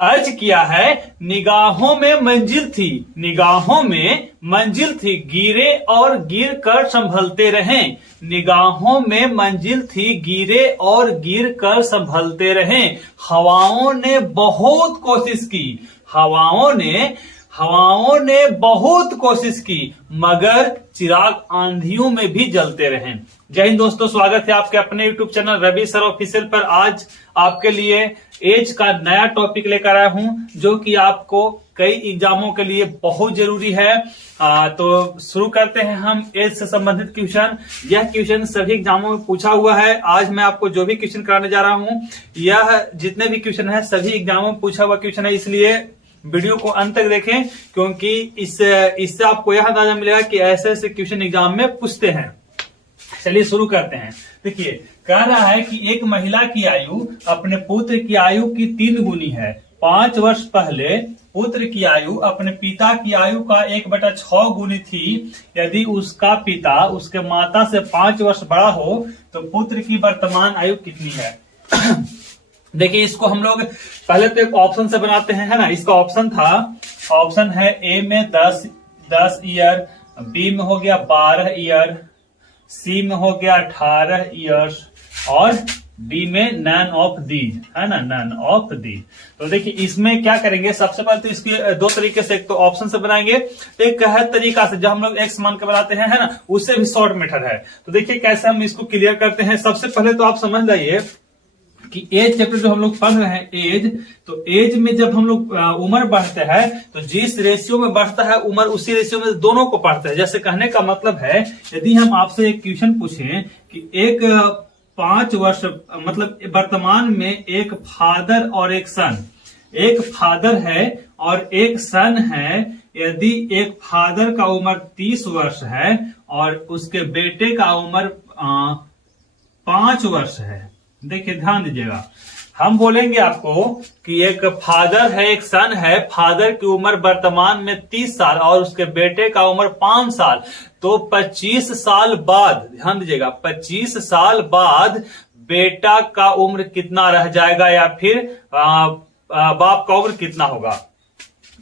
अर्ज किया है निगाहों में मंजिल थी, निगाहों में मंजिल थी, गिरे और गिर कर संभलते रहें। निगाहों में मंजिल थी, गिरे और गिर कर संभलते रहें। हवाओं ने बहुत कोशिश की, हवाओं ने बहुत कोशिश की, मगर चिराग आंधियों में भी जलते रहें। जय हिंद दोस्तों, स्वागत है आपके अपने YouTube channel Ravi sir official पर। आज आपके लिए एज का नया टॉपिक लेकर आया हूं, जो कि आपको कई एग्जामों के लिए बहुत जरूरी है। तो शुरू करते हैं हम एज से संबंधित क्वेश्चन। यह क्वेश्चन सभी एग्जामों में पूछा हुआ है। आज मैं आपको जो भी क्वेश्चन कराने जा रहा हूं, यह जितने भी क्वेश्चन है सभी एग्जामों में पूछा हुआ क्वेश्चन है, इसलिए वीडियो को अंत तक देखें, क्योंकि इससे आपको यह अंदाजा मिलेगा कि ऐसे ऐसे क्वेश्चन एग्जाम में पूछते हैं। चलिए शुरू करते हैं। देखिए, कह रहा है कि एक महिला की आयु अपने पुत्र की आयु की 3 गुनी है। 5 वर्ष पहले पुत्र की आयु अपने पिता की आयु का 1/6 गुनी थी। यदि उसका पिता उसके माता से 5 वर्ष बड़ा हो तो पुत्र की वर्तमान आयु कितनी है? देखिए, इसको हम लोग पहले तो एक ऑप्शन से बनाते हैं, है ना। इसका ऑप्शन है ए में 10 ईयर, बी में हो गया 12 ईयर, सी में हो गया 18 ईयर्स और डी में नन ऑफ दीज, है ना, नन ऑफ दीज। तो देखिए, इसमें क्या करेंगे, सबसे पहले तो इसके 2 तरीके से, एक तो ऑप्शन से बनाएंगे, एक है तरीका से, जब हम लोग एक्स मान के बनाते हैं, है ना, उससे भी शॉर्ट मेथड है। तो देखिए कैसे हम इसको क्लियर करते हैं। सबसे पहले तो आप समझ जाइए कि एज चैप्टर जो हम लोग पढ़ रहे हैं, एज, तो एज में जब हम लोग उम्र बढ़ते हैं तो जिस रेशियो में बढ़ता है उम्र, उसी रेशियो में दोनों को पढ़ते हैं। जैसे कहने का मतलब है, यदि हम आपसे एक क्वेश्चन पूछें कि एक 5 वर्ष, मतलब वर्तमान में एक फादर और एक सन, एक फादर है और एक सन है। यदि एक फादर का उम्र 30 वर्ष है और उसके बेटे का उम्र 5 वर्ष है, देखिए ध्यान दीजिएगा, हम बोलेंगे आपको कि एक फादर है, एक सन है, फादर की उम्र वर्तमान में 30 साल और उसके बेटे का उम्र 5 साल, तो 25 साल बाद, ध्यान दीजिएगा, 25 साल बाद बेटा का उम्र कितना रह जाएगा या फिर बाप का उम्र कितना होगा।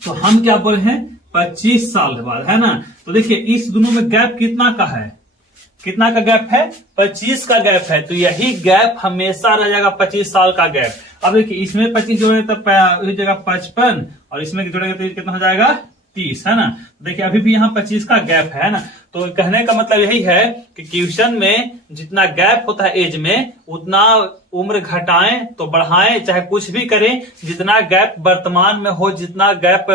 तो हम क्या बोले हैं, 25 साल बाद, है ना। तो देखिए, इस दोनों में गैप कितना का है, कितना का गैप है, 25 का गैप है। तो यही गैप हमेशा रह जाएगा, 25 साल का गैप। अब देखिए, इसमें 25 जोड़े तो हो जाएगा 55 और इसमें जोड़ेंगे तो कितना हो जाएगा, 30, है ना। देखिए, अभी भी यहाँ 25 का गैप है ना। तो कहने का मतलब यही है कि क्वेश्चन में जितना गैप होता है एज में, उतना उम्र घटाएं तो बढ़ाएं, चाहे कुछ भी करें, जितना गैप वर्तमान में हो, जितना गैप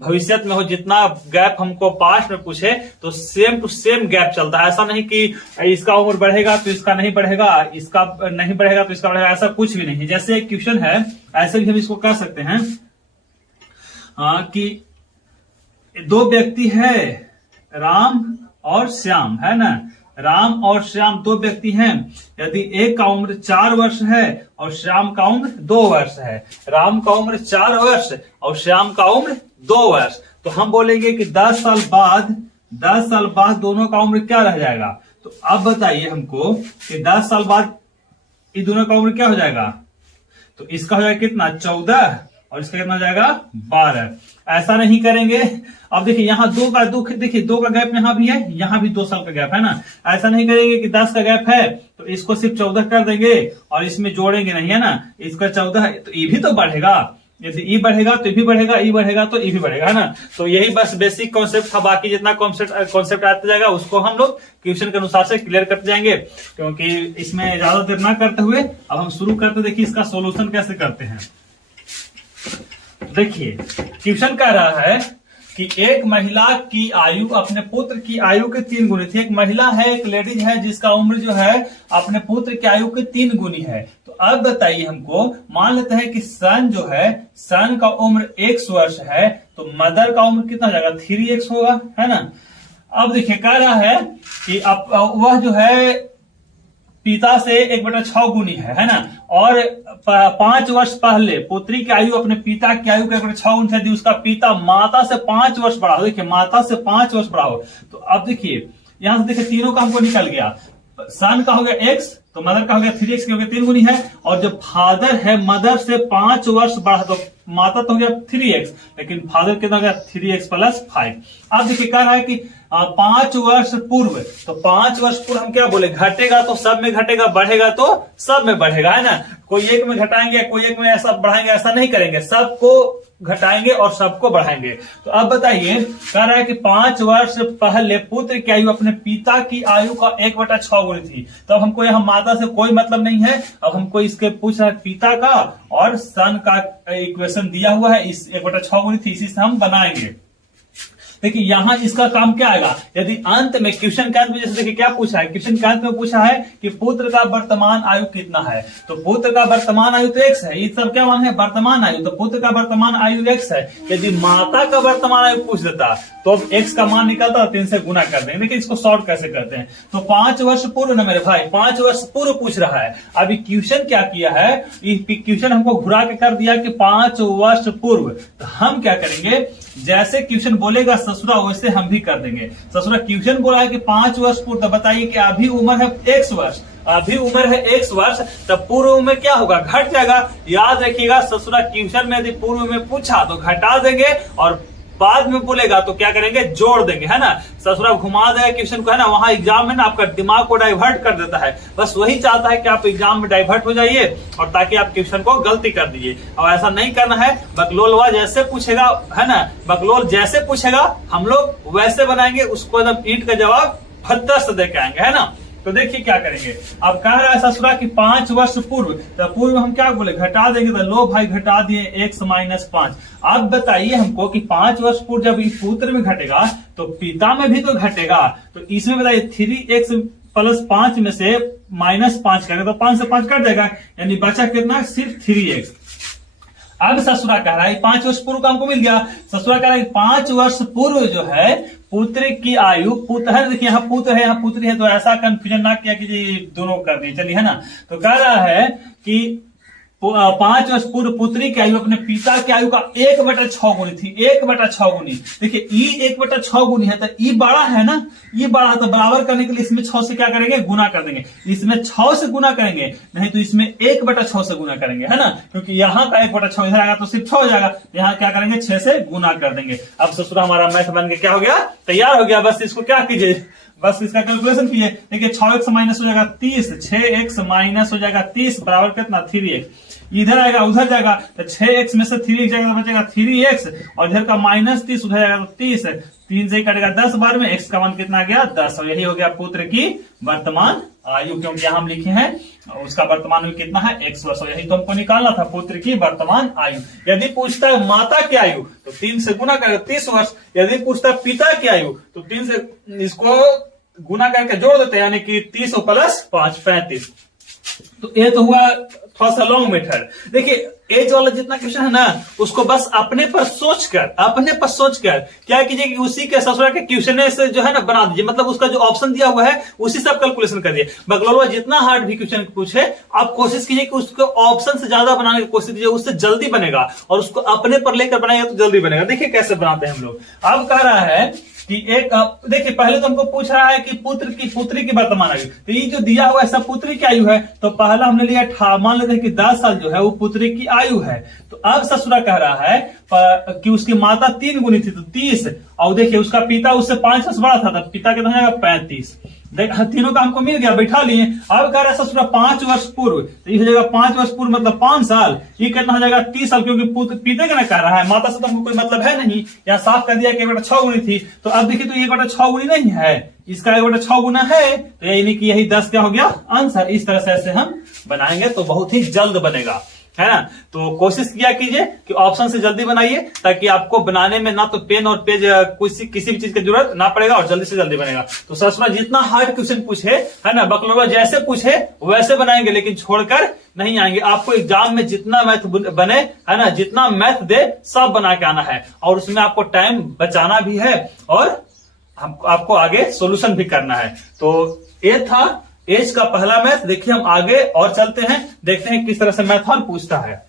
भविष्य में हो, जितना गैप हमको पास्ट में पूछे, तो सेम टू सेम गैप चलता है। ऐसा नहीं कि इसका उम्र बढ़ेगा तो इसका नहीं बढ़ेगा, इसका नहीं बढ़ेगा तो इसका बढ़ेगा, ऐसा कुछ भी नहीं। जैसे एक क्वेश्चन है, ऐसे भी हम इसको कर सकते हैं कि 2 व्यक्ति है, राम और श्याम, है ना, राम और श्याम 2 व्यक्ति हैं। यदि एक का उम्र 4 वर्ष है और श्याम का उम्र 2 वर्ष है, राम का उम्र 4 वर्ष और श्याम का उम्र 2 वर्ष, तो हम बोलेंगे कि 10 साल बाद दोनों का उम्र क्या रह जाएगा। तो अब बताइए हमको कि 10 साल बाद ये दोनों का उम्र क्या हो जाएगा। तो इसका हो जाएगा कितना, 14 और इसका कितना हो जाएगा, 12। ऐसा नहीं करेंगे। अब देखिए, यहाँ 2 का देखिए 2 का गैप यहाँ भी है, यहाँ भी 2 साल का गैप है ना। ऐसा नहीं करेंगे कि 10 का गैप है तो इसको सिर्फ 14 कर देंगे और इसमें जोड़ेंगे नहीं, है ना। इसका 14 है तो ये भी तो बढ़ेगा, यदि ई बढ़ेगा तो ये भी बढ़ेगा, ई बढ़ेगा तो ये भी बढ़ेगा, है ना। तो यही बस बेसिक कॉन्सेप्ट था। बाकी जितना कॉन्सेप्ट आता जाएगा उसको हम लोग क्वेश्चन के अनुसार से क्लियर करते जाएंगे, क्योंकि इसमें ज्यादा देर ना करते हुए अब हम शुरू करते, देखिए इसका सोल्यूशन कैसे करते हैं। देखिए, क्वेश्चन कह रहा है कि एक महिला की आयु अपने पुत्र की आयु के 3 गुनी थी। एक महिला है, एक लेडीज है, जिसका उम्र जो है अपने पुत्र की आयु के 3 गुनी है। तो अब बताइए हमको, मान लेते हैं कि सन जो है, सन का उम्र X वर्ष है, तो मदर का उम्र कितना हो जाएगा, 3X होगा, है ना। अब देखिए, कह रहा है कि अब वह जो है पिता से 1/6 गुनी है ना। और 5 वर्ष पहले पुत्री की आयु अपने पिता की आयु का 1/6 गुनी है। यदि उसका पिता माता से 5 वर्ष बड़ा हो, देखिए माता से 5 वर्ष बड़ा हो, तो अब देखिए यहां से देखिए तीनों का हमको निकल गया। सन का हो गया X, तो मदर का हो गया 3x क्योंकि 3 गुनी है, और जो फादर है मदर से 5 वर्ष बड़ा, तो माता तो हो गया 3x, लेकिन फादर कितना हो गया 3x प्लस 5। अब देखिए कह रहा है कि 5 वर्ष पूर्व, तो 5 वर्ष पूर्व हम क्या बोले, घटेगा तो सब में घटेगा, बढ़ेगा तो सब में बढ़ेगा, है ना। कोई एक में घटाएंगे, कोई एक में ऐसा बढ़ाएंगे, ऐसा नहीं करेंगे, सबको घटाएंगे और सबको बढ़ाएंगे। तो अब बताइए, कह रहा है कि 5 वर्ष पहले पुत्र की आयु अपने पिता की आयु का 1/6 गुनी थी। तो अब हमको यहाँ माता से कोई मतलब नहीं है, अब हमको इसके पूछ रहा है पिता का और सन का इक्वेशन दिया हुआ है, इस 1/6 गुनी थी, इसी से हम बनाएंगे। देखिए यहां इसका काम क्या आएगा, यदि अंत में क्वेश्चन के अंत में, जैसे देखिए क्या पूछा है, क्वेश्चन के अंत में पूछा है कि पुत्र का वर्तमान आयु कितना है, तो पुत्र का वर्तमान आयु तो x है, ये सब क्या मान है, वर्तमान आयु, तो पुत्र का वर्तमान आयु x है। यदि माता का वर्तमान आयु पूछ देता तो अब x का मान निकलता, 3 से गुना कर देंगे। देखिए इसको सॉर्ट कैसे करते हैं, तो 5 वर्ष पूर्व ना मेरे भाई, 5 वर्ष पूर्व पूछ रहा है। अभी क्वेश्चन क्या किया है, क्वेश्चन हमको घुरा के कर दिया कि 5 वर्ष पूर्व, तो हम क्या करेंगे, जैसे क्वेश्चन बोलेगा ससुरा वैसे हम भी कर देंगे। ससुरा क्वेश्चन बोला है कि 5 वर्ष पूर्व, तो बताइए कि अभी उम्र है x वर्ष, अभी उम्र है x वर्ष, तब पूर्व में क्या होगा, घट जाएगा। याद रखिएगा ससुरा क्वेश्चन में यदि पूर्व में पूछा तो घटा देंगे, और बाद में बोलेगा तो क्या करेंगे, जोड़ देंगे, है ना। ससुरा घुमा देगा क्वेश्चन को, है ना, वहां एग्जाम में ना आपका दिमाग को डाइवर्ट कर देता है, बस वही चाहता है कि आप एग्जाम में डाइवर्ट हो जाइए और ताकि आप क्वेश्चन को गलती कर दीजिए। और ऐसा नहीं करना है, बकलोलवा जैसे पूछेगा, है ना, बकलोल जैसे पूछेगा हम लोग वैसे बनाएंगे, उसको एकदम ईंट का जवाब भद्दा से दे के आएंगे, है ना। तो देखिए क्या करेंगे, अब कह रहा है ससुरा कि 5 वर्ष पूर्व, तो पूर्व हम क्या बोले, घटा देंगे, तो लो भाई घटा दिए x - 5। अब बताइए हमको कि 5 वर्ष पूर्व जब इस पुत्र में घटेगा तो पिता में भी तो घटेगा, तो इसमें बताइए 3x प्लस 5 में से -5 करेंगे तो 5 से 5 कट जाएगा, यानी बचा कितना, सिर्फ 3x। अब ससुरा कह रहा है 5 वर्ष पूर्व का हमको मिल गया, ससुरा कह रहा है 5 वर्ष पूर्व जो है पुत्र की आयु, पुत्र है, देखिए यहाँ पुत्र है, यहाँ पुत्री है, तो ऐसा कंफ्यूजन ना किया कि जी दोनों कर दिए, चलिए, है ना। तो कह रहा है कि 5 वर्ष पूर्व पुत्री की आयु अपने पिता की आयु का 1/6 गुनी थी, 1/6 गुनी। देखिए ई 1/6 गुनी है, तो ई बड़ा है ना, ये बड़ा है, तो बराबर करने के लिए इसमें 6 से क्या करेंगे, गुना कर देंगे। इसमें 6 से गुना करेंगे, नहीं तो इसमें 1/6 से गुना करेंगे, है ना, क्योंकि यहाँ का 1/6 इधर आएगा तो सिर्फ 6 हो जाएगा, यहाँ क्या करेंगे 6 से गुना कर देंगे। अब ससुरा हमारा मैथ बन के क्या हो गया, तैयार हो गया। बस इसको क्या कीजिए, बस इसका कैलकुलेशन कीजिए। देखिए 6x माइनस हो जाएगा 30, 6x माइनस हो जाएगा 30 बराबर कितना, 3x। इधर आएगा उधर जाएगा, तो 6x में से 3x जाएगा तो बचेगा 3x, और इधर का -30 उधर जाएगा तो 30, 3 से कटेगा 10 बार में, x का मान कितना आ गया, 10। और यही हो गया पुत्र की वर्तमान आयु, क्योंकि यहां हम लिखे हैं उसका वर्तमान आयु कितना है, x वर्ष। यही तो हमको निकालना था, पुत्र की वर्तमान आयु। यदि पूछता है माता की आयु तो 3 से गुना करेगा 30 वर्ष, यदि पूछता है पिता की आयु तो 3 से इसको गुना करके जोड़ देते हैं, यानी कि 30 प्लस 5 35। तो ये तो हुआ थोड़ा सा लॉन्ग मेथड। देखिए एज वाला जितना क्वेश्चन है ना, उसको बस अपने पर सोचकर क्या कीजिए कि उसी के ससुरा के क्वेश्चन से जो है ना बना दीजिए, मतलब उसका जो ऑप्शन दिया हुआ है उसी से आप कैलकुलेशन करिए। बगलवा जितना हार्ड भी क्वेश्चन पूछे आप कोशिश कीजिए कि उसको ऑप्शन से ज्यादा बनाने की कोशिश कीजिए, उससे जल्दी बनेगा, और उसको अपने पर लेकर बनाएगा तो जल्दी बनेगा। देखिए कैसे बनाते हैं हम लोग। अब कह रहा है कि एक, देखिए पहले तो हमको पूछ रहा है कि पुत्र की पुत्री की वर्तमान आयु, तो ये जो दिया हुआ है सब पुत्री की आयु है, तो पहला हमने लिया मान लेते हैं कि 10 साल जो है वो पुत्री की आयु है। तो अब ससुरा कह रहा है कि उसकी माता 3 गुनी थी तो 30, और देखिए उसका पिता उससे 5 वर्ष बड़ा था, तो पिता कितना हो जाएगा 35। तीनों का हमको मिल गया, बैठा लिए। अब कह रहा है ससुरा 5 वर्ष पूर्व, तो ये हो जाएगा 5 वर्ष पूर्व मतलब 5 साल, ये कितना हो जाएगा 30 साल, क्योंकि पिता का ना कह रहा है, माता से तो हमको कोई मतलब है नहीं, यहाँ साफ कर दिया कि 1/6 गुनी थी। तो अब देखिए तो 1/6 गुनी नहीं है, इसका 1/6 गुना है, तो यानी कि यही 10 क्या हो गया आंसर। इस तरह से ऐसे हम बनाएंगे तो बहुत ही जल्द बनेगा, है ना। तो कोशिश किया कीजिए कि ऑप्शन से जल्दी बनाइए, ताकि आपको बनाने में ना तो पेन और पेज किसी भी चीज की जरूरत ना पड़ेगा और जल्दी से जल्दी बनेगा। तो ससुरा जितना हार्ड क्वेश्चन पूछे, है ना, बकलवा जैसे पूछे वैसे बनाएंगे, लेकिन छोड़कर नहीं आएंगे। आपको एग्जाम में जितना मैथ बने, है ना, जितना मैथ दे सब बना के आना है, और उसमें आपको टाइम बचाना भी है, और आपको आगे सोल्यूशन भी करना है। तो ये था एज का पहला मैथ। देखिए हम आगे और चलते हैं, देखते हैं किस तरह से मैथन पूछता है।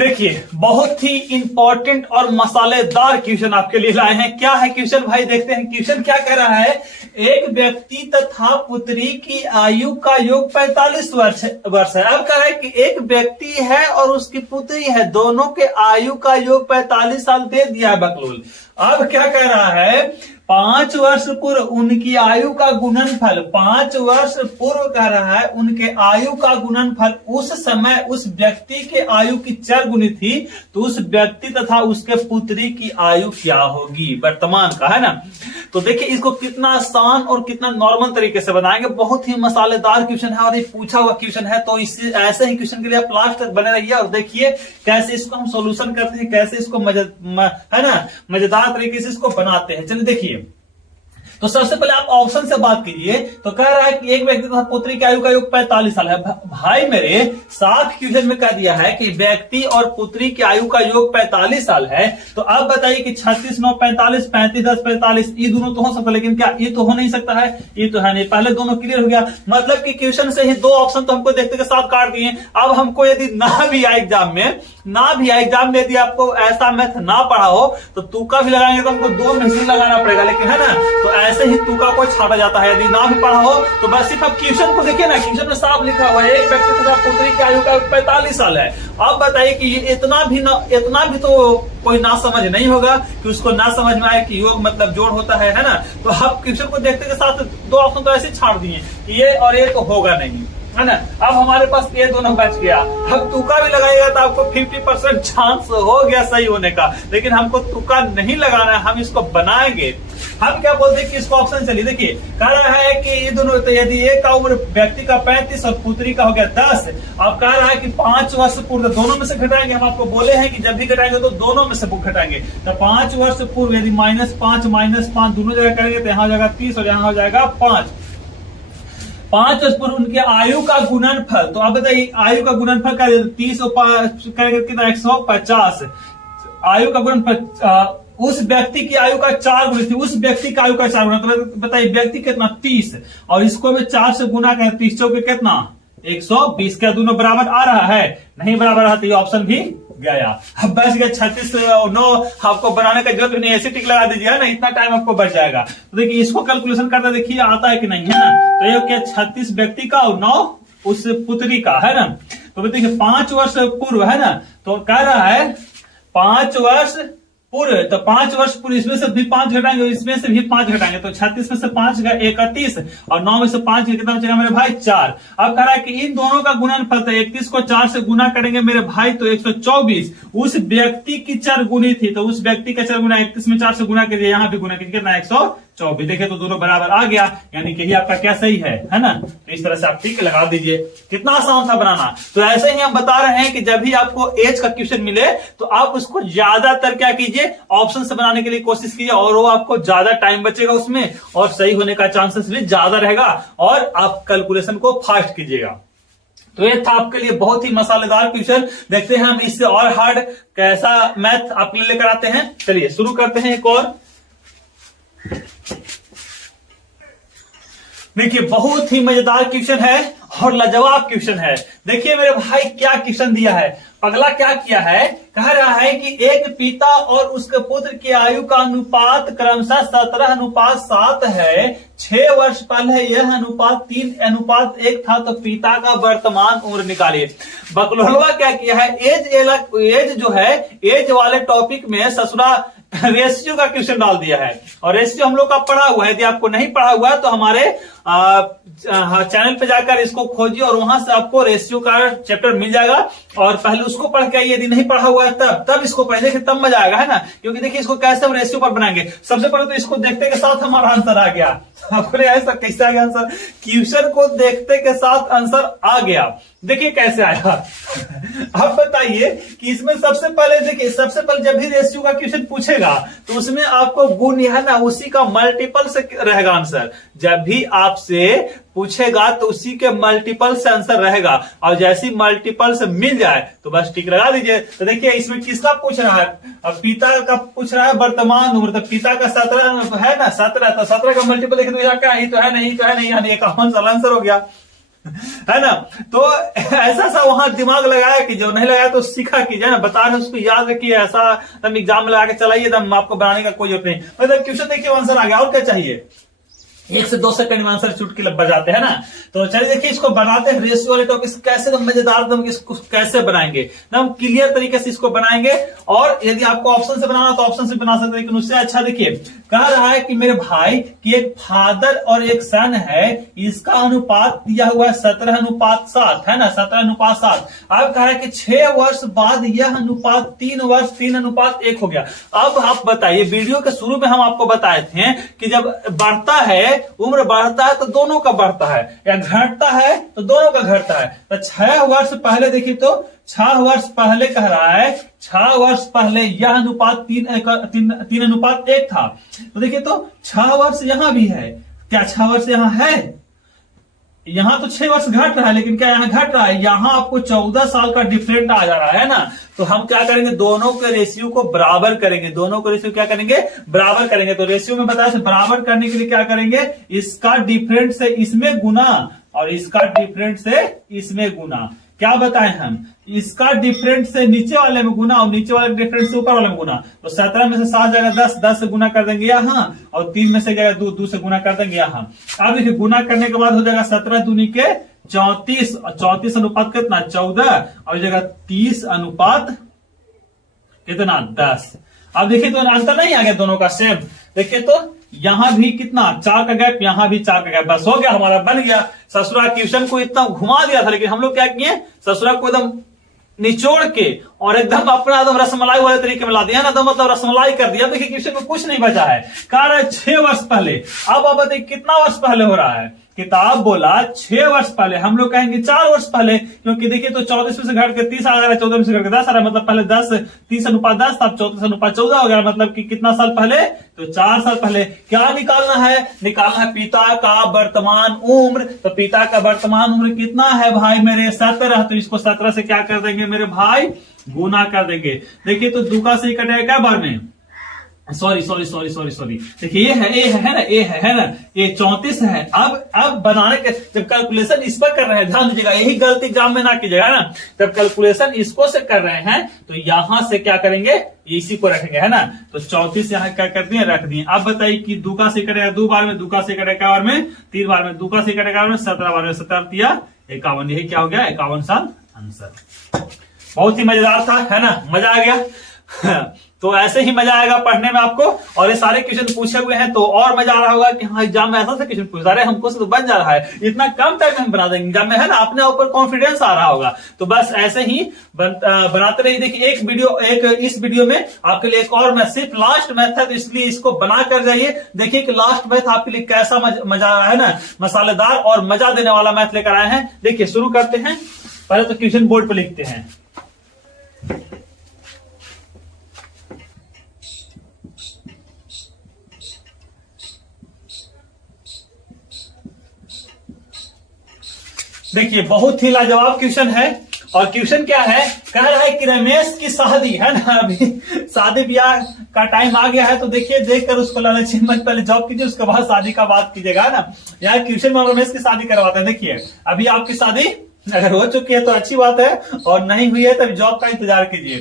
देखिए बहुत ही इंपॉर्टेंट और मसालेदार क्वेश्चन आपके लिए लाए हैं। क्या है क्वेश्चन भाई, देखते हैं क्वेश्चन क्या कह रहा है। एक व्यक्ति तथा पुत्री की आयु का योग 45 वर्ष है। अब कह रहा है कि एक व्यक्ति है और उसकी पुत्री है, दोनों के आयु का योग 45 साल दे दिया है बकलोल। अब क्या कह रहा है, 5 वर्ष पूर्व उनकी आयु का गुणनफल, 5 वर्ष पूर्व कह रहा है उनके आयु का गुणनफल उस समय उस व्यक्ति के आयु की 4 गुनी थी, तो उस व्यक्ति तथा उसके पुत्री की आयु क्या होगी, वर्तमान का, है ना। तो देखिए इसको कितना आसान और कितना नॉर्मल तरीके से बनाएंगे। बहुत ही मसालेदार क्वेश्चन है और ये पूछा हुआ क्वेश्चन है, तो इस ऐसे ही क्वेश्चन के लिए आप लास्ट तक बने रहिए और देखिए कैसे इसको हम सोल्यूशन करते हैं, कैसे इसको है ना मजेदार तरीके से इसको बनाते हैं। चलिए देखिए, तो सबसे पहले आप ऑप्शन से बात कीजिए। तो कह रहा है कि एक व्यक्ति तथा पुत्री की आयु का योग 45 साल है। भाई मेरे साफ क्वेश्चन में कह दिया है कि व्यक्ति और पुत्री की आयु का योग 45 साल है। तो आप बताइए कि 36 9 45 35 10 45 ये दोनों तो हो सकता है, लेकिन क्या ये तो हो नहीं सकता है, ये तो है नहीं। पहले दोनों क्लियर हो गया, मतलब कि क्वेश्चन से ही 2 ऑप्शन तो हमको देखते के साथ काट दिए। अब हमको यदि ना भी आए एग्जाम में यदि आपको ऐसा मैथ ना पढ़ा हो तो तुक्का भी लगाएंगे तो हमको 2 में से लगाना पड़ेगा, लेकिन है ना, तो ऐसे ही तुक्का को छाटा जाता है। यदि ना भी पढ़ा हो तो बस सिर्फ आप क्वेश्चन को देखिए ना, क्वेश्चन में साफ लिखा हुआ है एक व्यक्ति तथा पुत्री की आयु का 45 साल है। अब बताइए कि ये इतना भी तो कोई ना समझ नहीं होगा कि उसको ना समझ में आए कि योग मतलब जोड़ होता है ना। तो आप क्वेश्चन को देखते के साथ 2 ऑप्शन तो ऐसे छाड़ दिए, ये और ये तो होगा नहीं, है ना। अब हमारे पास ये दोनों बच गया। अब तुक्का भी लगाएगा तो आपको 50% चांस हो गया सही होने का, लेकिन हमको तुक्का नहीं लगाना है, हम इसको बनाएंगे। हम क्या बोलते हैं कि इसको ऑप्शन चलिए देखिए, कह रहा है कि ये दोनों, तो यदि एक का उम्र व्यक्ति का 35 और पुत्री का हो गया 10। अब कह रहा है कि 5 वर्ष पूर्व, दोनों में से घटाएंगे। हम आपको बोले हैं कि जब भी घटाएंगे तो दोनों में से घटाएंगे। तो 5 वर्ष पूर्व यदि -5 दोनों जगह करेंगे तो यहाँ हो जाएगा 30 और यहाँ हो जाएगा 5 वर्ष पूर्व उनके आयु का गुणनफल। तो आप बताइए आयु का गुणनफल का 30 करेंगे कितना, 150। आयु का गुणनफल उस व्यक्ति की आयु का 4 गुना थी, उस व्यक्ति की आयु का 4 गुना, तो बताइए व्यक्ति कितना 30 और इसको भी 4 से गुना करें, 30 चौके कितना 120। क्या दोनों बराबर आ रहा है? नहीं बराबर रहा, तो ये ऑप्शन भी गया। अब बस गया 36 9। आपको बनाने का जरूरत नहीं, ऐसे टिक लगा दीजिए ना, इतना टाइम आपको बच जाएगा। तो देखिए इसको कैलकुलेशन करते देखिए आता है कि नहीं, है ना। तो ये क्या 36 व्यक्ति का और 9 उस पुत्री का, है ना। तो देखिए 5 वर्ष पूर्व, है ना, तो कह रहा है 5 वर्ष पूर्व, तो 5 वर्ष पूर्व, इसमें से भी 5 घटाएंगे, इसमें से भी 5 घटाएंगे, तो 36 में से 5 गए 31 और 9 में से 5 कितना बचेगा मेरे भाई 4। अब कह रहा है कि इन दोनों का गुणनफल, तो 31 को 4 से गुना करेंगे मेरे भाई तो 124। उस व्यक्ति की 4 गुनी थी, तो उस व्यक्ति का 4 गुना 31 में 4 से गुना कीजिए, यहाँ भी गुना कीजिए, कितना 124। देखिए तो दोनों बराबर आ गया, यानी कि आपका क्या सही है ना। तो इस तरह से आप टिक लगा दीजिए, कितना आसान था बनाना। तो ऐसे ही हम बता रहे हैं कि जब भी आपको एज का क्वेश्चन मिले तो आप उसको ज्यादातर क्या कीजिए, ऑप्शन से बनाने के लिए कोशिश कीजिए, और वो आपको ज्यादा टाइम बचेगा उसमें और सही होने का चांसेस भी ज्यादा रहेगा, और आप कैलकुलेशन को फास्ट कीजिएगा। तो ये था आपके लिए बहुत ही मसालेदार क्वेश्चन। देखते हैं हम इससे और हार्ड कैसा मैथ आपके लिए लेकर आते हैं। चलिए शुरू करते हैं एक और। देखिए बहुत ही मजेदार क्वेश्चन है और लाजवाब क्वेश्चन है। देखिए मेरे भाई क्या क्वेश्चन दिया है। अगला क्या किया है, कह रहा है कि एक पिता और उसके पुत्र की आयु का अनुपात क्रमशः 17:7 है। 6 वर्ष पहले यह अनुपात 3:1 था, तो पिता का वर्तमान उम्र निकालिए। बकलोलवा क्या किया है, एज जो है, एज वाले टॉपिक में ससुरा रेशियो का क्वेश्चन डाल दिया है, और रेशियो हम लोग का पढ़ा हुआ है। यदि आपको नहीं पढ़ा हुआ है तो हमारे चैनल पे जाकर इसको खोजिए और वहां से आपको रेशियो का चैप्टर मिल जाएगा, और पहले उसको पढ़ के आइए। यदि नहीं पढ़ा हुआ है तब इसको पढ़ने के तब मजा आएगा, है ना। क्योंकि देखिए इसको कैसे हम रेशियो पर बनाएंगे। सबसे पहले तो इसको देखते के साथ हमारा आंसर आ गया। आपको ऐसा कैसे आ गया आंसर, क्वेश्चन को देखते के साथ आंसर आ गया। देखिए कैसे आया। अब बताइए कि इसमें सबसे पहले देखिए, सबसे पहले जब भी रेशियो का क्वेश्चन पूछेगा तो उसमें आपको गुण है ना, उसी का मल्टीपल से रहेगा आंसर। जब भी आपसे पूछेगा तो उसी के मल्टीपल से आंसर रहेगा, और जैसी मल्टीपल से मिल जाए तो बस टिक लगा दीजिए। तो देखिए इसमें किसका पूछ रहा है, अब पिता का पूछ रहा है वर्तमान उम्र। तो पिता का 17 है ना, 17, तो 17 का मल्टीपल देखें तो क्या, ये तो है नहीं, तो है नहीं, यानी 51 साल आंसर हो गया। है ना। तो ऐसा सा वहां दिमाग लगाया कि जो नहीं लगाया तो सीखा कि ना बता रहे उसको याद रखिए, ऐसा तुम एग्जाम में लगा के चलाइए, एकदम आपको बनाने का कोई जरूरत नहीं। मतलब क्वेश्चन देखिए आंसर आ गया, और क्या चाहिए। 1 से 2 सेकंड में आंसर चुटकी बजाते हैं ना। तो चलिए देखिए इसको बनाते हैं, रेशियो वाले टॉपिक कैसे हम मजेदार हम इसको कैसे बनाएंगे ना, हम क्लियर तरीके से इसको बनाएंगे। और यदि आपको ऑप्शन से बनाना तो ऑप्शन से बना सकते हैं, लेकिन उससे अच्छा देखिए कह रहा है कि मेरे भाई की एक फादर और एक सन है, इसका अनुपात दिया हुआ है 17:7 है ना, 17:7। अब कह रहा है कि 6 वर्ष बाद यह अनुपात 3 वर्ष 3:1 हो गया। अब आप बताइए, वीडियो के शुरू में हम आपको बताए थे कि जब बढ़ता है, उम्र बढ़ता है तो दोनों का बढ़ता है, या घटता है तो दोनों का घटता है। तो 6 वर्ष पहले देखिए तो 6 वर्ष पहले कह रहा है, 6 वर्ष पहले यह अनुपात 3:1 था। तो देखिए तो 6 वर्ष यहां भी है, क्या 6 वर्ष यहां है? यहां तो 6 वर्ष घट रहा है, लेकिन क्या यहां घट रहा है? यहां आपको 14 साल का डिफरेंट आ जा रहा है ना। तो हम क्या करेंगे, दोनों के रेशियो को बराबर करेंगे, दोनों को रेशियो क्या करेंगे, बराबर करेंगे। तो रेशियो में बताया बराबर करने के लिए क्या करेंगे, इसका डिफरेंट से इसमें गुना और इसका डिफरेंट से इसमें गुना। क्या बताएं हम, इसका डिफरेंट से नीचे वाले में गुना और नीचे वाले डिफरेंट से ऊपर वाले में गुना। तो 17 में से 7 जाएगा 10, 10 से गुना कर देंगे यहाँ, और 3 में से जाएगा 2, 2 से गुना कर देंगे यहाँ। अब देखिए गुना करने के बाद हो जाएगा 17 दूनी के 34, और 34 अनुपात कितना 14, और जगह 30 अनुपात कितना 10। अब देखिए तो अंतर नहीं आ गया दोनों का सेम। देखिए तो यहां भी कितना 4 का गैप, यहां भी 4 का गैप, बस हो गया हमारा, बन गया। ससुरा क्वेश्चन को इतना घुमा दिया था, लेकिन हम लोग क्या किए, ससुरा को एकदम निचोड़ के और एकदम अपना एकदम रसमलाई वाले तरीके में ला दिया ना, तो मतलब रसमलाई कर दिया। देखिए क्वेश्चन में कुछ नहीं बचा है, कह रहा है 6 वर्ष पहले। अब आप बताइए कितना वर्ष पहले हो रहा है, किताब बोला 6 वर्ष पहले, हम लोग कहेंगे 4 वर्ष पहले, क्योंकि देखिए तो 34 में से घट के 30 आ रहा है, 14 में से घट के 10 आ रहा है, मतलब पहले 10 30:10 था, 34:14 हो गया, मतलब कि कितना साल पहले, तो 4 साल पहले। क्या निकालना है, निकालना है पिता का वर्तमान उम्र। तो पिता का वर्तमान उम्र कितना है भाई मेरे, 17। तो इसको 17 से क्या कर देंगे मेरे भाई, गुना कर देंगे। देखिए तो 2 का से कटेगा क्या बार में, सॉरी देखिए ये है ना, ये है ना, ये 34 है। अब बनाने के जब कैलकुलेशन इस पर कर रहे हैं, ध्यान दीजिएगा, यही गलती एग्जाम में ना कीजिएगा ना। जब कैलकुलेशन इसको से कर रहे हैं तो यहां से क्या करेंगे, इसी को रखेंगे, है ना। तो 34 यहाँ क्या कर दिए, रख दिए। अब बताइए कि 2 का से कटेगा 2 बार में, 2 का से कटेगा बार में 3 बार में, 2 का से कटेगा बार में 17 बार में, 17 दिया 51, यही क्या हो गया 51 साल आंसर। बहुत ही मजेदार था, है ना, मजा आ गया। तो ऐसे ही मजा आएगा पढ़ने में आपको, और ये सारे क्वेश्चन पूछे हुए हैं तो और मजा आ रहा होगा कि हाँ एग्जाम में ऐसा से क्वेश्चन पूछ रहे हैं, हमको से तो बन जा रहा है, इतना कम टाइम में हम बना देंगे एग्जाम में, है ना, अपने ऊपर कॉन्फिडेंस आ रहा होगा। तो बस ऐसे ही बनाते रहिए। देखिए इस वीडियो में आपके लिए एक और मैथ, सिर्फ लास्ट मैथ है, तो इसलिए इसको बना कर जाइए। देखिए कि लास्ट मैथ आपके लिए कैसा मजा है ना, मसालेदार और मजा देने वाला मैथ लेकर आए हैं। देखिए शुरू करते हैं, पहले तो क्वेश्चन बोर्ड पर लिखते हैं। देखिए बहुत ही लाजवाब क्वेश्चन है, और क्वेश्चन क्या है, कह रहा है कि रमेश की शादी, है ना, अभी शादी ब्याह का टाइम आ गया है, तो देखिए देखकर उसको लालची मत, पहले जॉब कीजिए उसके बाद शादी का बात कीजिएगा ना। यार क्वेश्चन में रमेश की शादी करवाते हैं। देखिए अभी आपकी शादी अगर हो चुकी है तो अच्छी बात है, और नहीं हुई है तो जॉब का इंतजार कीजिए।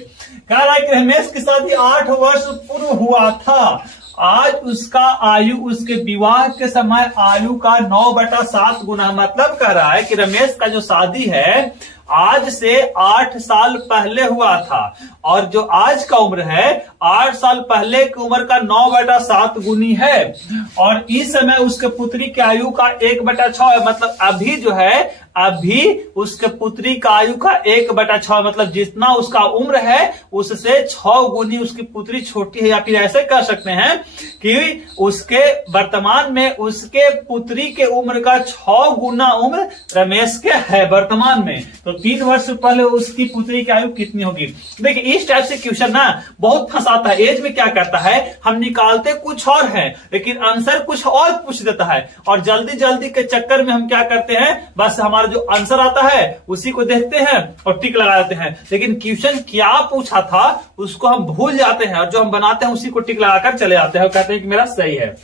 कह रहा है कि रमेश की शादी 8 वर्ष पूर्व हुआ था, आज उसका आयु उसके विवाह के समय आयु का 9/7 गुना। मतलब कह रहा है कि रमेश का जो शादी है आज से 8 साल पहले हुआ था, और जो आज का उम्र है 8 साल पहले की उम्र का 9/7 गुनी है, और इस समय उसके पुत्री की आयु का 1/6 है। मतलब अभी जो है, अभी उसके पुत्री का आयु का 1/6, मतलब जितना उसका उम्र है उससे 6 गुनी उसकी पुत्री छोटी है। या फिर ऐसे कह सकते हैं कि उसके वर्तमान में उसके पुत्री के उम्र का 6 गुना उम्र रमेश के है वर्तमान में। तो 3 वर्ष पहले उसकी पुत्री की आयु कितनी होगी। देखिए इस टाइप से क्वेश्चन ना बहुत फंसाता है। एज में क्या करता है, हम निकालते कुछ और है लेकिन आंसर कुछ और पूछ देता है, और जल्दी जल्दी के चक्कर में हम क्या करते हैं, बस हमारा जो आंसर आता है उसी को देखते हैं और टिक लगा देते हैं, लेकिन क्वेश्चन क्या पूछा था उसको हम भूल जाते हैं, और जो हम बनाते हैं उसी को टिक लगाकर चले आते हैं और कहते हैं कि मेरा सही है।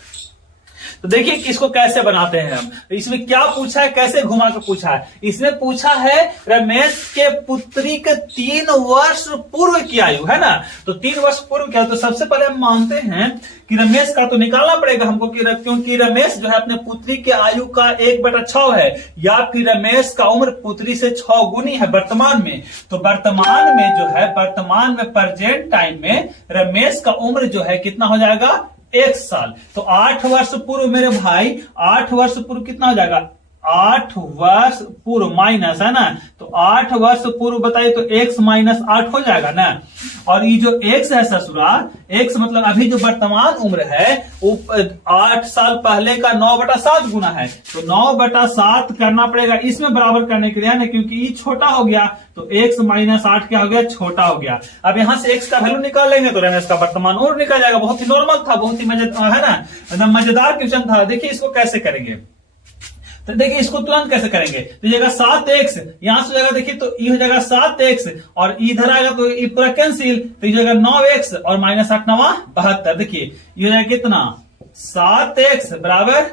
तो देखिए कि इसको कैसे बनाते हैं हम। इसमें क्या पूछा है, कैसे घुमा के पूछा है। इसमें पूछा है रमेश के पुत्री के 3 वर्ष पूर्व की आयु, है ना। तो 3 वर्ष पूर्व क्या, तो सबसे पहले हम मानते हैं कि रमेश का तो निकालना पड़ेगा हमको, क्योंकि रमेश जो है अपने पुत्री के आयु का 1/6 है, या फिर रमेश का उम्र पुत्री से 6 गुनी है वर्तमान में। तो वर्तमान में जो है, वर्तमान में प्रेजेंट टाइम में रमेश का उम्र जो है कितना हो जाएगा, 1 साल। तो 8 वर्ष पूर्व मेरे भाई, 8 वर्ष पूर्व कितना हो जाएगा, 8 वर्ष पूर्व माइनस, है ना। तो 8 वर्ष पूर्व बताइए तो x माइनस 8 हो जाएगा ना। और ये जो x है ससुरा, x मतलब अभी जो वर्तमान उम्र है वो 8 साल पहले का 9/7 गुना है। तो 9/7 करना पड़ेगा इसमें बराबर करने के लिए, है ना, क्योंकि ये छोटा हो गया। तो x माइनस 8 क्या हो गया, छोटा हो गया। अब यहां से x का वैल्यू निकाल लेंगे तो रमेश का वर्तमान उम्र निकल जाएगा। बहुत ही नॉर्मल था, बहुत ही मजेदार, है ना, एकदम मजेदार क्वेश्चन था। देखिए इसको कैसे करेंगे, तो देखिए इसको तुरंत कैसे करेंगे। तो ये 7x यहां से हो जाएगा, देखिए तो ये हो जाएगा 7x और इधर आएगा तो ये पूरा कैंसिल, तो ये हो जाएगा 9x और माइनस 8 9 72। देखिए ये हो जाएगा कितना, 7x बराबर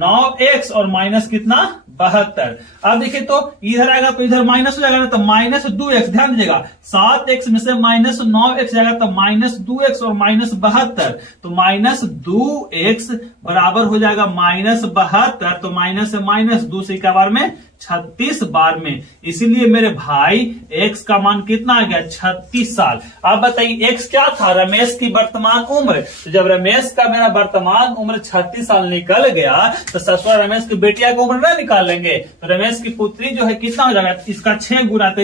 9x और माइनस कितना 72। अब देखिए तो इधर आएगा तो इधर माइनस हो जाएगा ना, तो माइनस 2x, ध्यान दीजिएगा 7x में से माइनस 9x जाएगा तो माइनस 2x और माइनस 72। तो माइनस 2x बराबर हो जाएगा माइनस 72। तो माइनस से माइनस 2 से क्या बार में, 36 बार में। इसीलिए मेरे भाई x का मान कितना आ गया, 36 साल। अब बताइए x क्या था, रमेश की वर्तमान उम्र। तो जब रमेश का मेरा वर्तमान उम्र 36 साल निकल गया तो ससुरा रमेश की बेटिया की उम्र ना निकाल लेंगे। तो रमेश की पुत्री जो है कितना हो जाएगा, इसका 6 गुना, तो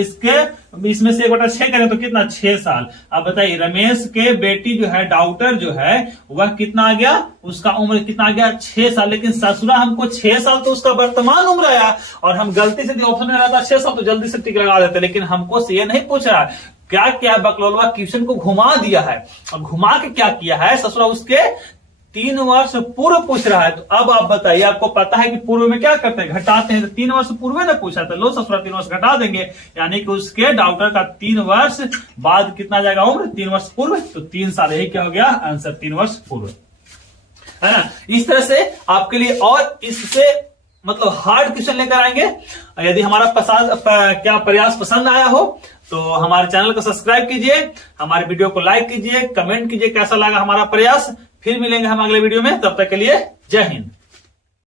इसमें से 1/6 करें तो कितना, 6 साल। अब बताइए रमेश के बेटी जो है डॉक्टर जो है वह कितना आ गया, उसका उम्र कितना आ गया, 6 साल। लेकिन ससुरा हमको 6 साल तो उसका वर्तमान उम्र आया, और हम गलती से ऑप्शन में रहता 6 साल तो जल्दी से टिक लगा देते। लेकिन हमको ये नहीं पूछ रहा क्या क्या, बकलौलवा क्वेश्चन को घुमा दिया है। और घुमा के क्या किया है, ससुरा उसके 3 वर्ष पूर्व पूछ रहा है। तो अब आप बताइए, आपको पता है कि पूर्व में क्या करते हैं, घटाते हैं। तो 3 वर्ष पूर्व ने पूछा, तो लो ससुरा 3 वर्ष घटा देंगे, यानी कि उसके डॉक्टर का 3 वर्ष बाद कितना जाएगा उम्र, 3 वर्ष पूर्व, तो 3 साल। यही क्या हो गया आंसर, 3 वर्ष पूर्व, है ना। इस तरह से आपके लिए और इससे मतलब हार्ड क्वेश्चन लेकर आएंगे। यदि हमारा प्रयास पसंद आया हो तो हमारे चैनल को सब्सक्राइब कीजिए, हमारे वीडियो को लाइक कीजिए, कमेंट कीजिए कैसा लगा हमारा प्रयास। फिर मिलेंगे हम अगले वीडियो में, तब तक के लिए जय हिंद।